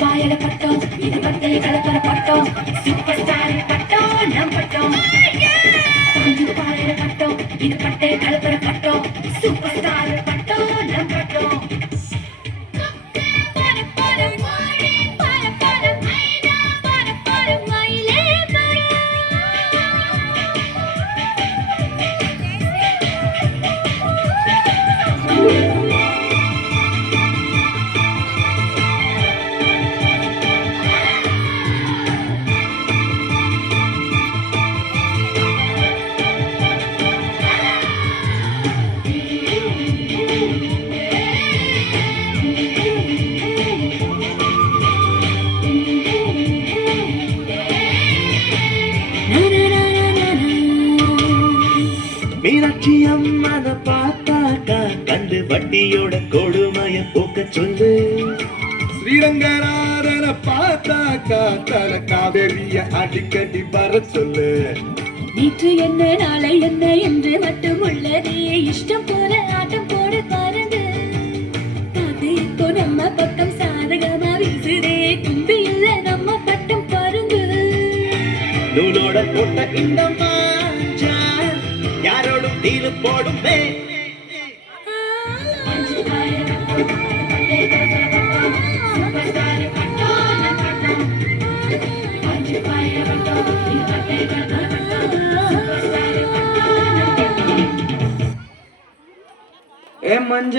வாயல பட்டம் இது பட்டை கலப்பர பட்டம் சூப்பர் ஸ்டார் பட்டம் நம் பட்டம் வாயல பட்டம் இது பட்டை கலப்பர பட்டம் சூப்பர் ஸ்டார் பட்டம் நம் பட்டம் மீனாட்சி அம்மன பார்த்தாக்கா கண்டு வட்டியோட கொடுமைய போக்க சொல்லு. ஸ்ரீரங்கராரன பார்த்தாக்கா தல காவேரிய அடிக்கடி வர சொல்லு. நேற்று என்ன நாளை என்ன என்று மட்டும் உள்ளதே இஷ்டம் போல ஆட்டம் போட பாருங்க. காத்து இப்போ நம்ம பக்கம் சாதகமா வீசுதே தும்பி இல்ல நம்ம பட்டம் பாருங்க. நூலோட போட்ட இந்த மாஞ்சா யாரோடும் தீனு போடுமே. ஏ மஞ்ச